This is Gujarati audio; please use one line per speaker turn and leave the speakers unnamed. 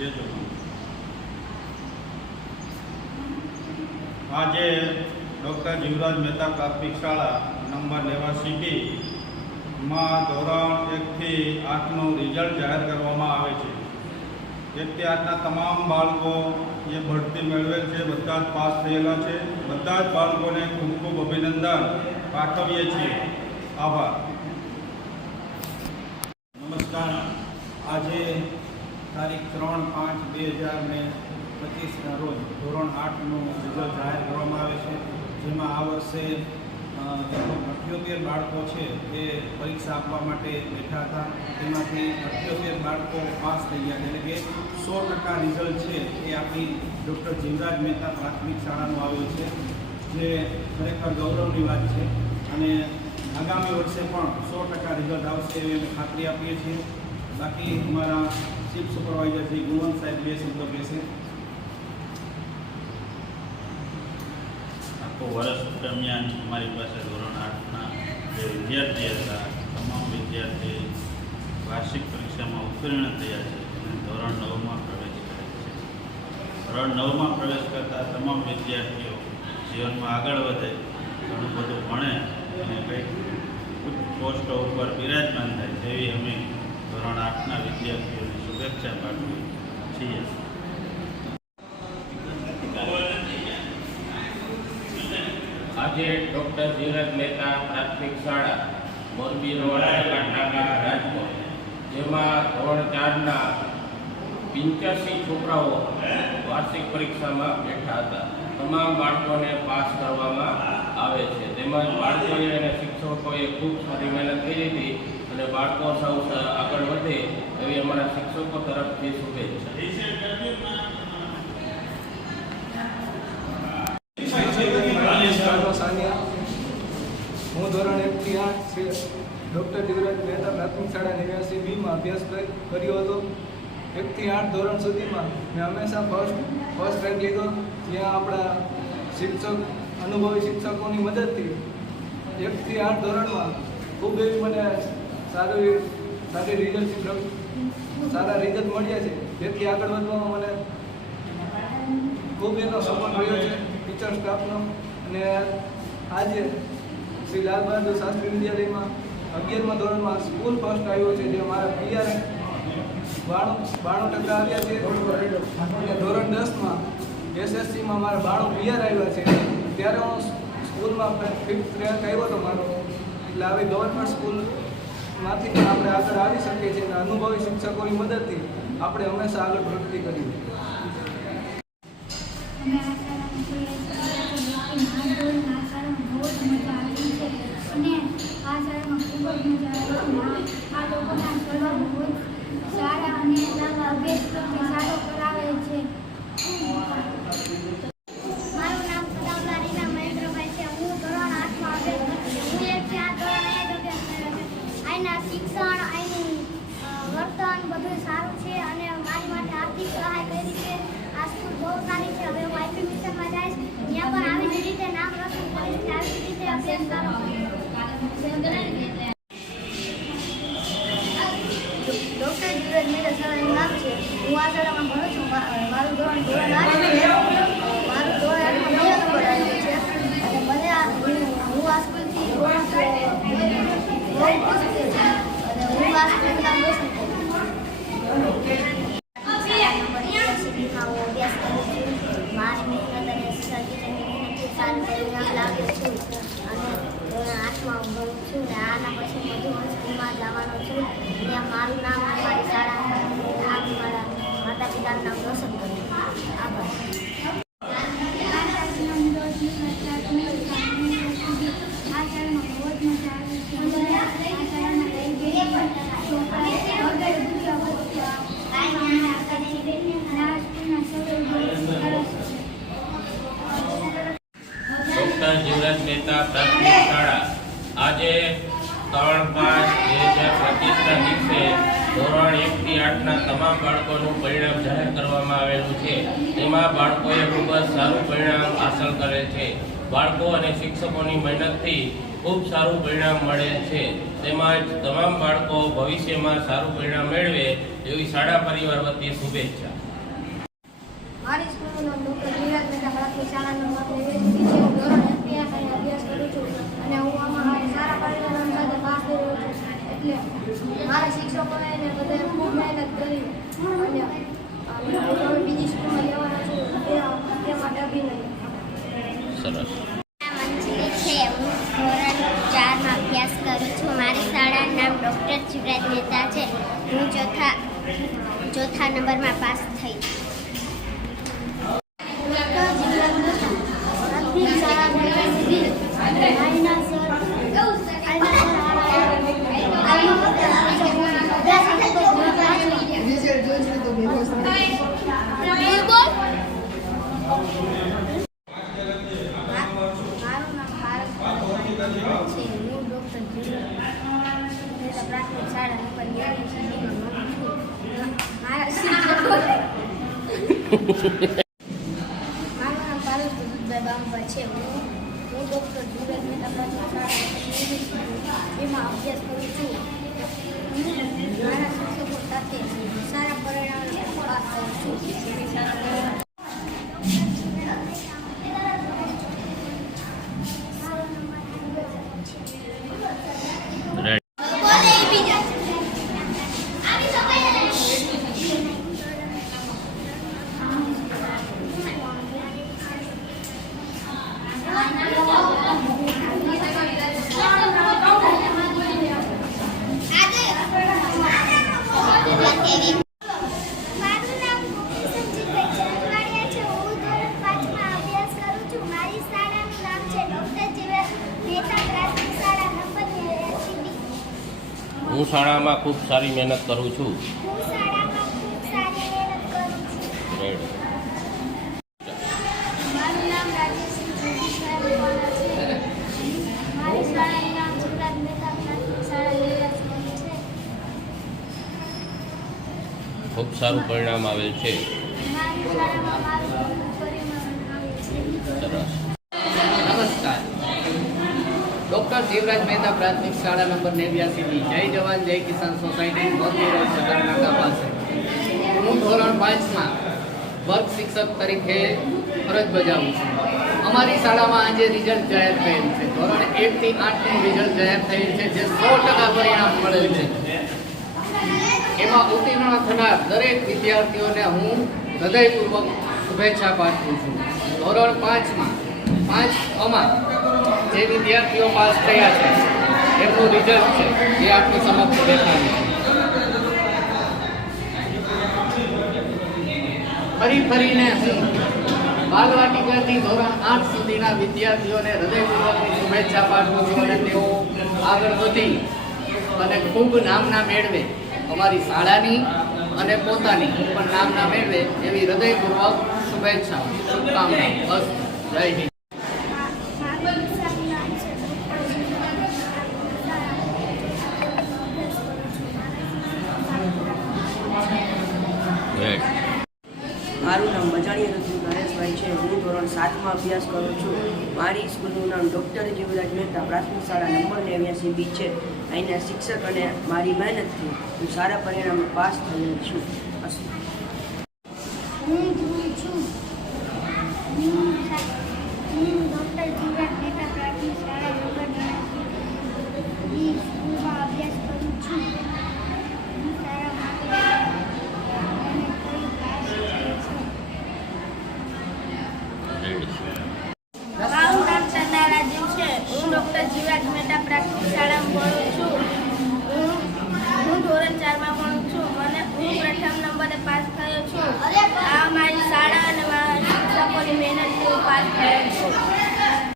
બેજો. આજે ડૉક્ટર જીવરાજ મહેતા પ્રાથમિક શાળા નંબર નેવાસી બી માં ધોરણ એકથી આઠનું રિઝલ્ટ જાહેર કરવામાં આવે છે. એકથી આઠના તમામ બાળકો એ ભરતી મેળવેલ છે, બધા જ પાસ થયેલા છે. બધા જ બાળકોને ખૂબ ખૂબ અભિનંદન. પાઠવીએ છીએ. આભાર.
નમસ્કાર. આજે તારીખ ત્રણ પાંચ બે હજાર ને પચીસના રોજ ધોરણ આઠનું રિઝલ્ટ જાહેર કરવામાં આવે છે. જેમાં આ વર્ષે લગભગ અઠ્યોતેર બાળકો છે એ પરીક્ષા આપવા માટે બેઠા હતા. તેમાંથી અઠ્યોતેર બાળકો પાસ થઈ ગયા. એટલે કે સો ટકા રિઝલ્ટ છે એ આપણી ડૉક્ટર જીવરાજ મહેતા પ્રાથમિક શાળાનું આવ્યું છે, જે ખરેખર ગૌરવની વાત છે. અને આગામી વર્ષે પણ સો ટકા રિઝલ્ટ આવશે એવી ખાતરી આપીએ છીએ. બાકી અમારા ચીફ સુપરવાઇઝર શ્રી ગુણવંત સાહેબ બે શબ્દો કહેશે
આખો વર્ષ દરમિયાન અમારી પાસે ધોરણ આઠના જે વિદ્યાર્થી હતા, તમામ વિદ્યાર્થી વાર્ષિક પરીક્ષામાં ઉત્તીર્ણ થયા છે અને ધોરણ નવમાં પ્રવેશ કરે છે. ધોરણ નવમાં પ્રવેશ કરતા તમામ વિદ્યાર્થીઓ જીવનમાં આગળ વધે, ઘણું બધું ભણે અને કંઈક ઉચ્ચ પોસ્ટો ઉપર બિરાજમાન થાય, તેવી અમે ધોરણ આઠના વિદ્યાર્થીઓને શુભેચ્છા પાઠવીએ છીએ.
આજે ડૉક્ટર ધીરજ મહેતા પ્રાથમિક શાળા મોરબી રોડ રાજકોટ, જેમાં ધોરણ ચારના પંચ્યાસી છોકરાઓ વાર્ષિક પરીક્ષામાં બેઠા હતા. તમામ બાળકોને પાસ કરવામાં આવે છે. તેમજ બાળકોએ અને શિક્ષકોએ ખૂબ સારી મહેનત કરી હતી. અને બાળકો સૌ આગળ વધે એવી અમારા શિક્ષકો તરફથી શુભેચ્છા.
હું ધોરણ એકથી આઠ છે. ડૉક્ટર જીવરાજ મહેતા પ્રાથમિક શાળા નિવાસી બીમાં અભ્યાસ કર- કર્યો હતો. એકથી આઠ ધોરણ સુધીમાં મેં હંમેશા ફર્સ્ટ ફર્સ્ટ રેન્ક લીધો. જ્યાં આપણા શિક્ષક, અનુભવી શિક્ષકોની મદદથી એકથી આઠ ધોરણમાં ખૂબ એવી મને સારી સારી રિઝલ્ટ સારા રિઝલ્ટ મળ્યા છે. જેથી આગળ વધવામાં મને ખૂબ એનો સપોર્ટ રહ્યો છે ટીચર સ્ટાફનો અને આજે શ્રી લાલ બહાદુર શાસ્ત્રી વિદ્યાલયમાં અગિયારમા ધોરણમાં સ્કૂલ ફર્સ્ટ આવ્યો છે જે મારા પીઆર બાણું બાણું ટકા આવ્યા છે. અને ધોરણ દસમાં એસએસસીમાં મારા બાણું પીઆર આવ્યા છે. ત્યારે હું સ્કૂલમાં ફિફ્થ રેન્ક આવ્યો હતો મારો. એટલે આવી ગવર્મેન્ટ સ્કૂલમાંથી પણ આપણે આગળ આવી શકીએ છીએ અને અનુભવી શિક્ષકોની મદદથી આપણે હંમેશા આગળ પ્રગતિ કરી
અને આ શાળામાં ખૂબ જ મજા આવે આ લોકોના સરો બહુ જ સારા અને અભ્યાસ કરતી સારો કરાવે છે
મારું નામ સદાવલા રીના મહેન્દ્રભાઈ છે હું ધોરણ આઠમાં અભ્યાસ કરું છું હું એક ચાર ધોરણ અહીંયા જ અભ્યાસ કર્યો છે અહીંના શિક્ષણ અહીંનું અ, વર્તન બધું સારું છે અને મારી માટે આર્થિક સહાય કરી છે આ સ્કૂલ બહુ સારી છે હવે હું આઈપી મિશનમાં જઈશ ત્યાં પણ આવી જ રીતે નામ રોશન કરીશ કે આવી જ રીતે અભ્યાસ સારો કરીશ ડૉક્ટર જીવરાજ મહેતા શાળાનું નામ છે હું આ શાળામાં ભણું છું મા- મારું ધોરણ ધોરણ આઠ છે મારું ધોરણ આઠમાં બીજો નંબર આવ્યો છે અને મને આ હું આ સ્કૂલથી બહુ જ, અ, બહુ ખુશ છું અને હું આ સ્કૂલનું નામ રોશન કરીશ મારી મહેનત અને સર્જનની મહેનતથી સારું પરિણામ લાવ્યો છું અને આઠમાં હું છું ને આના પછી મધુવન સ્કૂલમાં જવાનો છું ત્યાં મારું નામ મારી શાળા મારા માતા પિતાનું નામ રોશન કર્યું આભાર
આ શાળામાં રોજ આ શાળામાં બહુ જ મજા આવે છે અને આ શાળામાં લાઇબ્રેરી છોકરા વગર પુસ્તકો અને આ સ્કૂલના સૌ સરસ છે
ડૉક્ટર જીવરાજ મહેતા પ્રાથમિક શાળા આજે ત્રણ પાંચ બે પચીસના દિવસે ધોરણ એકથી આઠના તમામ બાળકોનું પરિણામ જાહેર કરવામાં આવેલું છે. તેમાં બાળકોએ ખૂબ જ સારું પરિણામ હાંસલ કરે છે. બાળકો અને શિક્ષકોની મહેનતથી ખૂબ સારું પરિણામ મળે છે. તેમજ તમામ બાળકો ભવિષ્યમાં સારું પરિણામ મેળવે એવી શાળા પરિવાર વતી શુભેચ્છા.
Sinners. હું ડૉક્ટર પ્રાથમિક શાળા નંબર નેવ્યાસી છું મારા બાંબા છે હું ડૉક્ટર જીવરાજ મહેતા પ્રાથમિક શાળા એમાં અભ્યાસ કરું છું. હું
શાળામાં ખૂબ સારી મહેનત કરું છું
હું શાળામાં ખૂબ સારી મહેનત કરું છું
રેડી
મારું નામ રાજેશ્રી જ્યોતિષભાઈ મકવાણા છે મારી શાળાનું નામ જીવરાજ મહેતા પ્રાથમિક શાળા નેવ્યાસી છે
ખૂબ સારું પરિણામ આવેલ છે.
નમસ્કાર. ડૉક્ટર શિવરાજ મહેતા પ્રાથમિક શાળા નંબર નેવ્યાસીની જય જવાન, જય કિસાન સોસાયટી મોતી રોડ સદરનાકા પાસે હું ધોરણ પાંચમાં વર્ગ શિક્ષક તરીકે ફરજ બજાવું છું. અમારી શાળામાં આજે રિઝલ્ટ જાહેર થયેલ છે. ધોરણ એકથી આઠનું રિઝલ્ટ જાહેર થયેલ છે, જે સો ટકા પરિણામ મળેલ છે. એમાં ઉત્તીર્ણ થનાર દરેક વિદ્યાર્થીઓને હું હૃદયપૂર્વક શુભેચ્છા પાઠવું છું. ધોરણ પાંચમાં, પાંચ અમા, જે વિદ્યાર્થીઓ પાસ થયા છે, એમનું રિઝલ્ટ છે, એ આપની સમક્ષ દેખાયું ફરી ફરીને હું બાલવાટિકાથી ધોરણ આઠ સુધીના વિદ્યાર્થીઓને હૃદયપૂર્વકની શુભેચ્છા પાઠવું છું અને તેઓ આગળ વધી અને ખૂબ નામના મેળવે. અમારી શાળાની અને પોતાની પણ નામના મેળવે એવી હૃદયપૂર્વક શુભેચ્છા શુભકામના બસ, જય હિન્દ.
મારું નામ છે ડૉક્ટર જીવરાજ
રેડી
મારું નામ મજાણીયા રતુ નરેશભાઈ છે. હું ધોરણ સાતમાં અભ્યાસ કરું છું. મારી સ્કૂલનું નામ ડૉક્ટર જીવરાજ મહેતા પ્રાથમિક શાળા નંબર નેવ્યાસી બી છે. અહીંના શિક્ષક અને મારી મહેનતથી હું સારા પરિણામે પાસ થયેલ છું.
હું ધ્રુવ છું. હું હું ડૉક્ટર જીવરાજ મહેતા પ્રાથમિક શાળા નંબર સ્કૂલમાં અભ્યાસ કરું છું. હું સારા માટે પાસ છું.